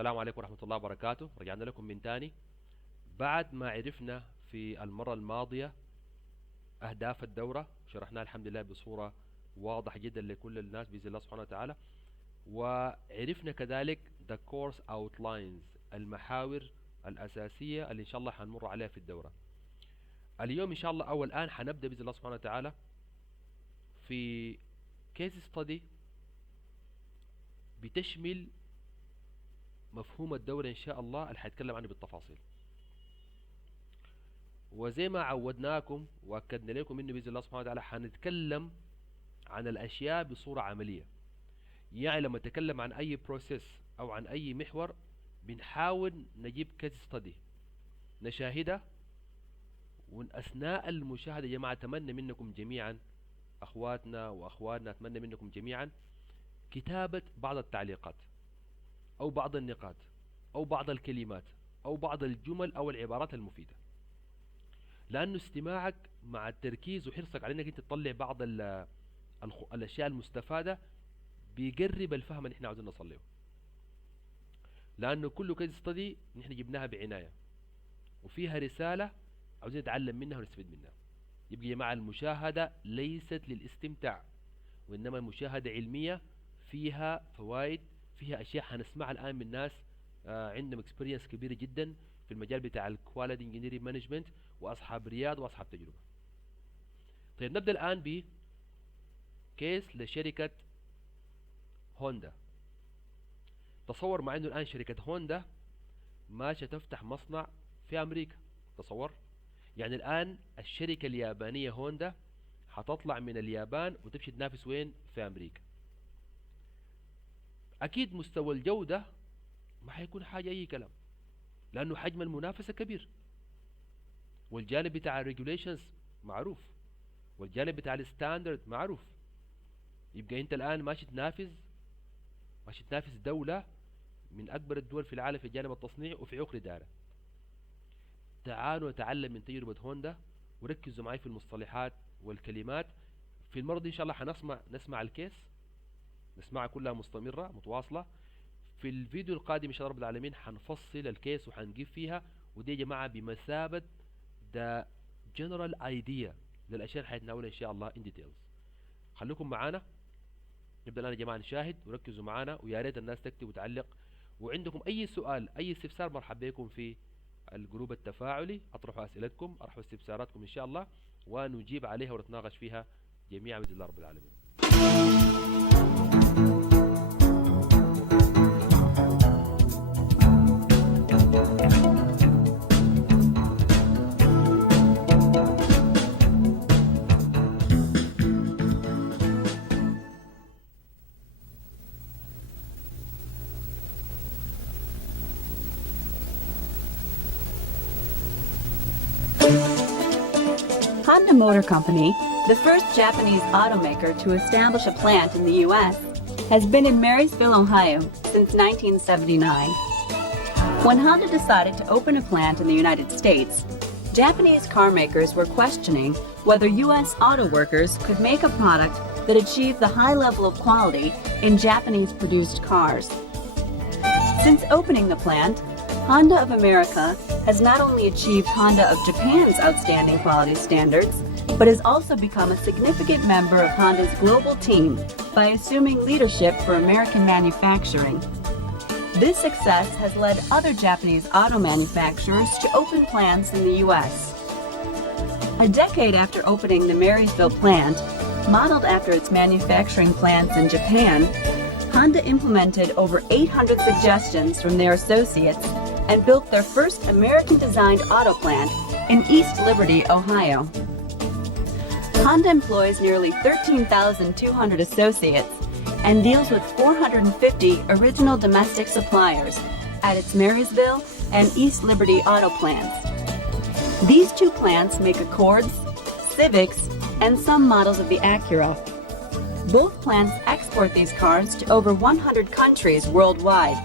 السلام عليكم ورحمة الله وبركاته. رجعنا لكم من تاني بعد ما عرفنا في المرة الماضية أهداف الدورة، شرحناها الحمد لله بصورة واضحة جدا لكل الناس بإذن الله سبحانه وتعالى. وعرفنا كذلك the course outlines، المحاور الأساسية اللي إن شاء الله حنمر عليها في الدورة اليوم إن شاء الله. أول الآن حنبدأ بإذن الله سبحانه وتعالى في case study بتشمل مفهوم الدورة إن شاء الله اللي حيتكلم عنه بالتفاصيل. وزي ما عودناكم وأكدنا لكم إنه بإذن الله سبحانه وتعالى حنتكلم عن الأشياء بصورة عملية. يعني لما نتكلم عن أي بروسيس أو عن أي محور بنحاول نجيب كيس ستدي نشاهدها، وأثناء المشاهدة يا جماعة أتمنى منكم جميعا أخواتنا وأخواتنا، أتمنى منكم جميعا كتابة بعض التعليقات أو بعض النقاط أو بعض الكلمات أو بعض الجمل أو العبارات المفيدة، لأنه استماعك مع التركيز وحرصك على أنك أنت تطلع بعض الأشياء المستفادة بيقرب الفهم اللي احنا عاوزين نوصل له. لأنه كل كيس ستدي نحن جبناها بعناية وفيها رسالة عاوزين نتعلم منها ونستفيد منها. يبقى يا جماعة المشاهدة ليست للاستمتاع، وإنما المشاهدة علمية فيها فوائد، فيها أشياء حنسمعها الآن من ناس عندهم اكسبيرينس كبيرة جدا في المجال بتاع الكواليتي انجينيرنج مانجمنت وأصحاب رياض وأصحاب تجربة. طيب نبدأ الآن ب كيس لشركة هوندا. تصور مع انه الآن شركة هوندا ماشية تفتح مصنع في أمريكا. تصور يعني الآن الشركة اليابانية هوندا حتطلع من اليابان وتمشي تنافس وين؟ في أمريكا. أكيد مستوى الجودة ما حيكون حاجة أي كلام، لأنه حجم المنافسة كبير، والجانب بتاع الريجوليشنز معروف، والجانب بتاع الستاندرد معروف. يبقى أنت الآن ماشي تنافس دولة من أكبر الدول في العالم في جانب التصنيع وفي عقر دارة. تعالوا نتعلم من تجربة هوندا وركزوا معي في المصطلحات والكلمات. في المرة دي إن شاء الله نسمع الكيس، نسمعها كلها مستمرة متواصلة. في الفيديو القادم إن شاء الله رب العالمين حنفصل الكيس وحنجيب فيها، ودي يا جماعة بمثابة the general idea للأشياء اللي حنتناولها إن شاء الله in details. خليكم معانا، نبدأ الآن يا جماعة نشاهد وركزوا معانا، ويا ريت الناس تكتب وتعلق، وعندكم أي سؤال أي استفسار مرحب بكم في الجروب التفاعلي. أطرحوا أسئلتكم، أطرحوا استفساراتكم إن شاء الله ونجيب عليها ونتناقش فيها جميعا بإذن الله رب العالمين. Honda Motor Company, the first Japanese automaker to establish a plant in the U.S., has been in Marysville, Ohio since 1979. When Honda decided to open a plant in the United States, Japanese car makers were questioning whether U.S. auto workers could make a product that achieved the high level of quality in Japanese-produced cars. Since opening the plant, Honda of America has not only achieved Honda of Japan's outstanding quality standards, but has also become a significant member of Honda's global team by assuming leadership for American manufacturing. This success has led other Japanese auto manufacturers to open plants in the U.S. A decade after opening the Marysville plant, modeled after its manufacturing plants in Japan, Honda implemented over 800 suggestions from their associates and built their first American-designed auto plant in East Liberty, Ohio. Honda employs nearly 13,200 associates and deals with 450 original domestic suppliers at its Marysville and East Liberty auto plants. These two plants make Accords, Civics, and some models of the Acura. Both plants export these cars to over 100 countries worldwide.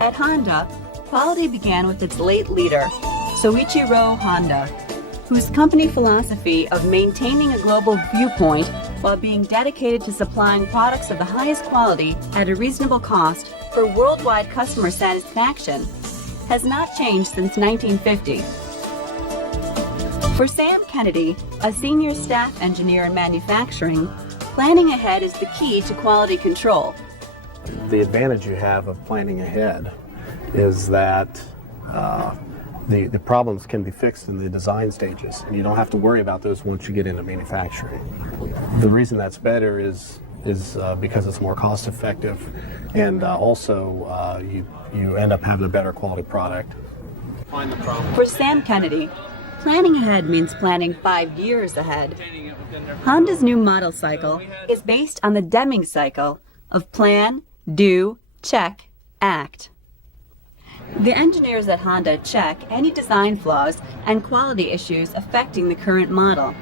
At Honda, quality began with its late leader, Soichiro Honda, whose company philosophy of maintaining a global viewpoint while being dedicated to supplying products of the highest quality at a reasonable cost for worldwide customer satisfaction has not changed since 1950. For Sam Kennedy, a senior staff engineer in manufacturing, planning ahead is the key to quality control. The advantage you have of planning ahead is that the problems can be fixed in the design stages, and you don't have to worry about those once you get into manufacturing. The reason that's better is because it's more cost effective, and also you end up having a better quality product. Find the problem. For Sam Kennedy, planning ahead means planning 5 years ahead. Honda's new model cycle is based on the Deming cycle of plan, do, check, act. The engineers at Honda check any design flaws and quality issues affecting the current model.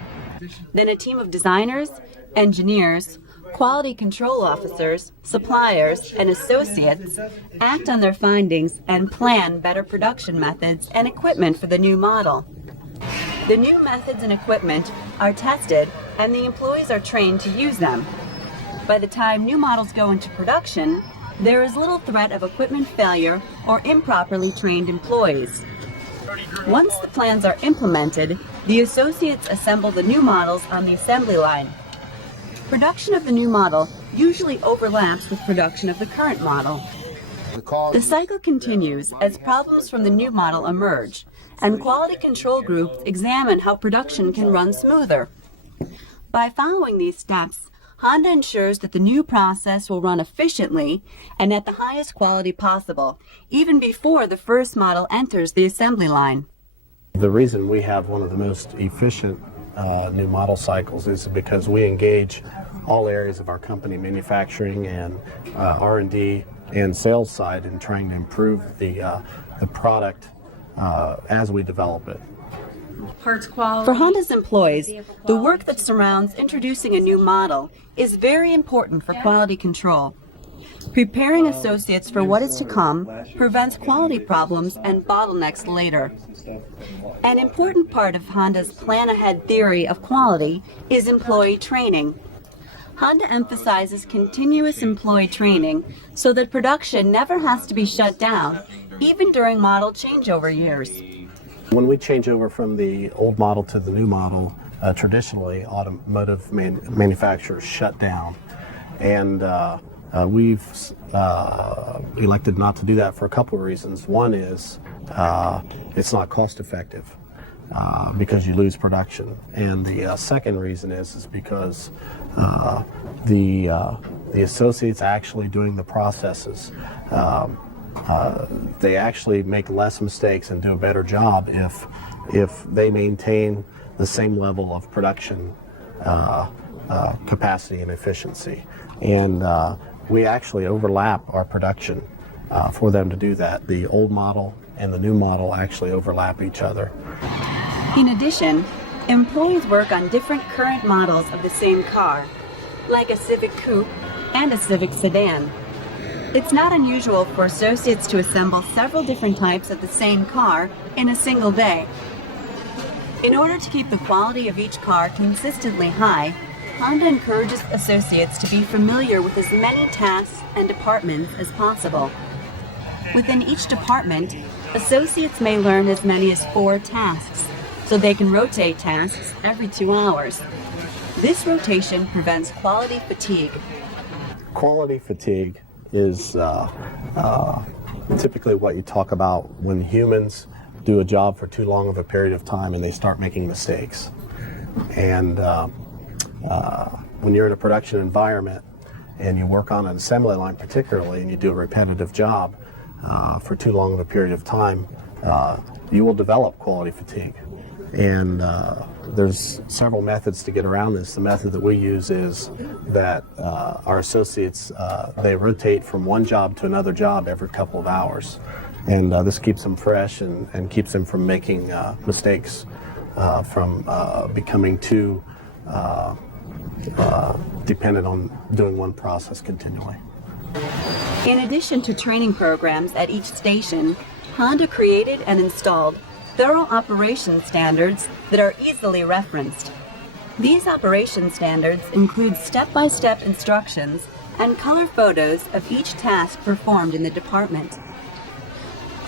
Then a team of designers, engineers, quality control officers, suppliers, and associates act on their findings and plan better production methods and equipment for the new model. The new methods and equipment are tested, and the employees are trained to use them. By the time new models go into production, there is little threat of equipment failure or improperly trained employees. Once the plans are implemented, the associates assemble the new models on the assembly line. Production of the new model usually overlaps with production of the current model. The cycle continues as problems from the new model emerge, and quality control groups examine how production can run smoother. By following these steps, Honda ensures that the new process will run efficiently and at the highest quality possible, even before the first model enters the assembly line. The reason we have one of the most efficient new model cycles is because we engage all areas of our company, manufacturing and R&D and sales side, in trying to improve the product as we develop it. For Honda's employees, the work that surrounds introducing a new model is very important for quality control. Preparing associates for what is to come prevents quality problems and bottlenecks later. An important part of Honda's plan-ahead theory of quality is employee training. Honda emphasizes continuous employee training so that production never has to be shut down, even during model changeover years. When we change over from the old model to the new model, traditionally automotive manufacturers shut down, and we've elected not to do that for a couple of reasons. One is it's not cost effective because you lose production, and the second reason is because the associates actually doing the processes, they actually make less mistakes and do a better job if they maintain the same level of production capacity and efficiency. And we actually overlap our production for them to do that. The old model and the new model actually overlap each other. In addition, employees work on different current models of the same car, like a Civic Coupe and a Civic Sedan. It's not unusual for associates to assemble several different types of the same car in a single day. In order to keep the quality of each car consistently high, Honda encourages associates to be familiar with as many tasks and departments as possible. Within each department, associates may learn as many as 4 tasks, so they can rotate tasks every 2 hours. This rotation prevents quality fatigue. Quality fatigue is typically what you talk about when humans do a job for too long of a period of time and they start making mistakes. And when you're in a production environment and you work on an assembly line particularly, and you do a repetitive job for too long of a period of time, you will develop quality fatigue. And there's several methods to get around this. The method that we use is that our associates, they rotate from one job to another job every couple of hours. And this keeps them fresh and keeps them from making mistakes, from becoming too dependent on doing one process continually. In addition to training programs at each station, Honda created and installed thorough operation standards that are easily referenced. These operation standards include step-by-step instructions and color photos of each task performed in the department.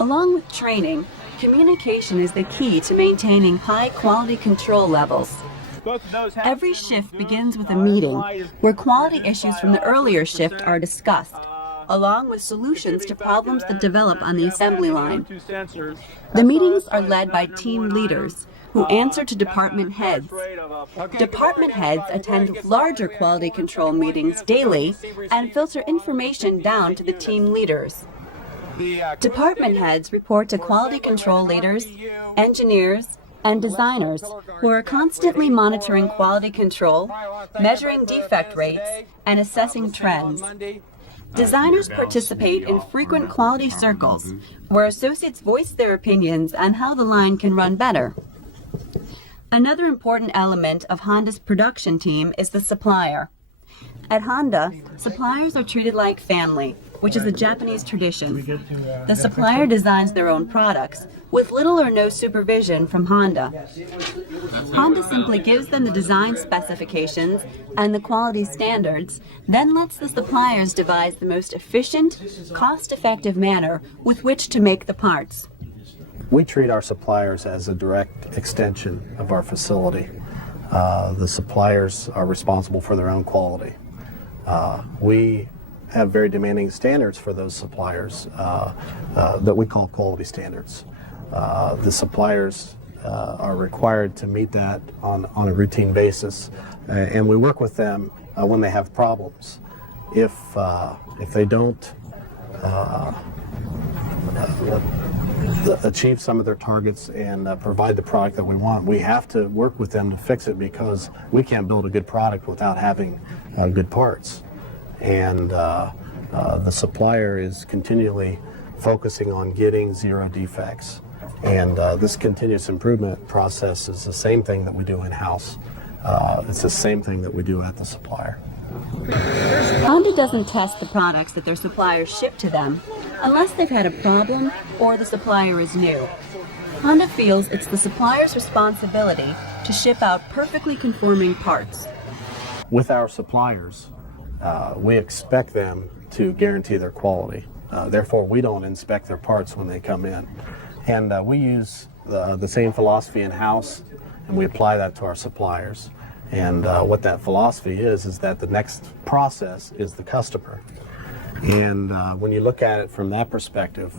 Along with training, communication is the key to maintaining high quality control levels. Every shift begins with a meeting where quality issues from the earlier shift are discussed, along with solutions to problems that develop on the assembly line. The meetings are led by team leaders who answer to department heads. Department heads attend larger quality control meetings daily and filter information down to the team leaders. Department heads report to quality control leaders, engineers, and designers who are constantly monitoring quality control, measuring defect rates, and assessing trends. Designers participate in frequent quality circles where associates voice their opinions on how the line can run better. Another important element of Honda's production team is the supplier. At Honda, suppliers are treated like family, which is a Japanese tradition. The supplier designs their own products, with little or no supervision from Honda. Honda simply gives them the design specifications and the quality standards, then lets the suppliers devise the most efficient, cost-effective manner with which to make the parts. We treat our suppliers as a direct extension of our facility. The suppliers are responsible for their own quality. We have very demanding standards for those suppliers that we call quality standards. The suppliers are required to meet that on a routine basis, and we work with them when they have problems. If they don't achieve some of their targets and provide the product that we want, we have to work with them to fix it, because we can't build a good product without having good parts. And the supplier is continually focusing on getting zero defects. And this continuous improvement process is the same thing that we do in-house. It's the same thing that we do at the supplier. Honda doesn't test the products that their suppliers ship to them unless they've had a problem or the supplier is new. Honda feels it's the supplier's responsibility to ship out perfectly conforming parts. With our suppliers, we expect them to guarantee their quality. Therefore, we don't inspect their parts when they come in. And we use the same philosophy in-house, and we apply that to our suppliers. And what that philosophy is that the next process is the customer. And when you look at it from that perspective,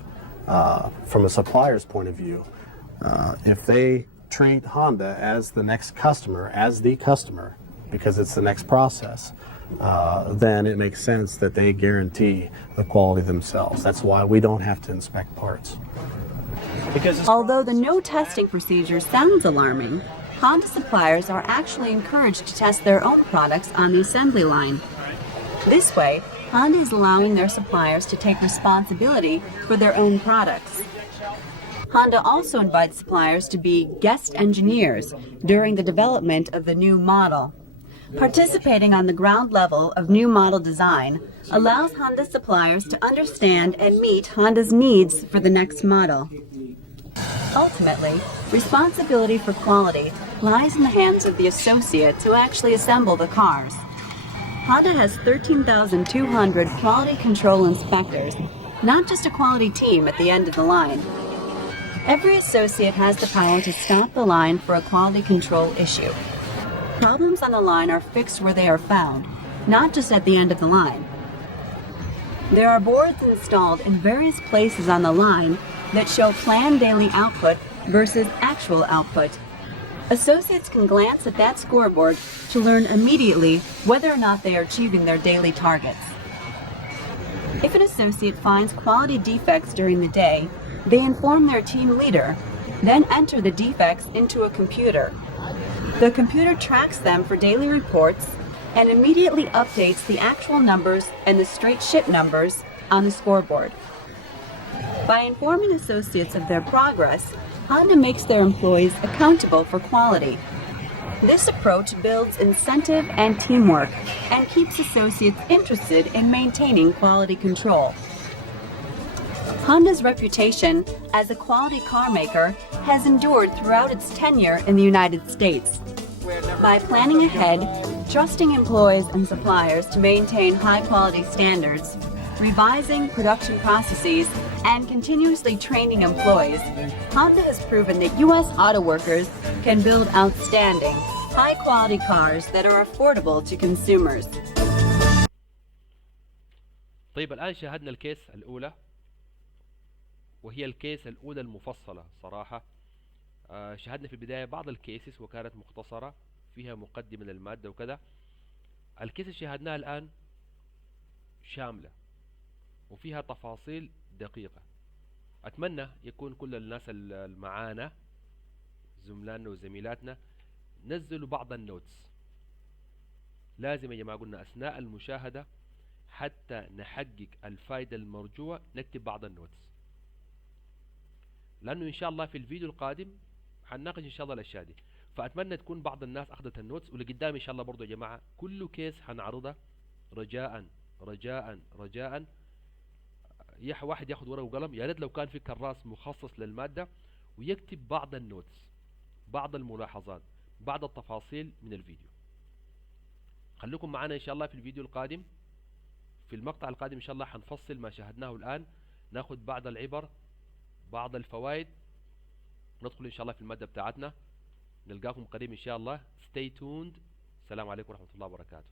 from a supplier's point of view, if they treat Honda as the next customer, as the customer, because it's the next process, then it makes sense that they guarantee the quality themselves. That's why we don't have to inspect parts. Although the no testing procedure sounds alarming, Honda suppliers are actually encouraged to test their own products on the assembly line. This way, Honda is allowing their suppliers to take responsibility for their own products. Honda also invites suppliers to be guest engineers during the development of the new model. Participating on the ground level of new model design allows Honda suppliers to understand and meet Honda's needs for the next model. Ultimately, responsibility for quality lies in the hands of the associates who actually assemble the cars. Honda has 13,200 quality control inspectors, not just a quality team at the end of the line. Every associate has the power to stop the line for a quality control issue. Problems on the line are fixed where they are found, not just at the end of the line. There are boards installed in various places on the line that show planned daily output versus actual output. Associates can glance at that scoreboard to learn immediately whether or not they are achieving their daily targets. If an associate finds quality defects during the day, they inform their team leader, then enter the defects into a computer. The computer tracks them for daily reports and immediately updates the actual numbers and the straight ship numbers on the scoreboard. By informing associates of their progress, Honda makes their employees accountable for quality. This approach builds incentive and teamwork and keeps associates interested in maintaining quality control. Honda's reputation as a quality car maker has endured throughout its tenure in the United States. By planning ahead, trusting employees and suppliers to maintain high-quality standards, revising production processes, and continuously training employees, Honda has proven that U.S. auto workers can build outstanding, high-quality cars that are affordable to consumers. طيب الآن شاهدنا الكيس الأولى، وهي الكيس الأولى المفصلة صراحة. شاهدنا في البداية بعض الكيسز وكانت مختصرة فيها مقدمة للمادة وكذا. الكيس اللي شاهدناها الآن شاملة وفيها تفاصيل دقيقة. أتمنى يكون كل الناس المعانا زملائنا وزميلاتنا نزلوا بعض النوتس. لازم يا جماعة قلنا أثناء المشاهدة حتى نحقق الفائدة المرجوة نكتب بعض النوتس، لأنه إن شاء الله في الفيديو القادم حنناقش إن شاء الله الأشياء دي. فأتمنى تكون بعض الناس أخذت النوتس، ولقدام إن شاء الله برضو يا جماعة كل كيس حنعرضها رجاء رجاء رجاء واحد ياخد ورقة وقلم، يا ريت لو كان في كراس مخصص للمادة ويكتب بعض النوتس، بعض الملاحظات، بعض التفاصيل من الفيديو. خليكم معنا إن شاء الله في الفيديو القادم. في المقطع القادم إن شاء الله حنفصل ما شاهدناه الآن، ناخد بعض العبر، بعض الفوائد، ندخل إن شاء الله في المادة بتاعتنا. نلقاكم قريب إن شاء الله. Stay tuned. السلام عليكم ورحمة الله وبركاته.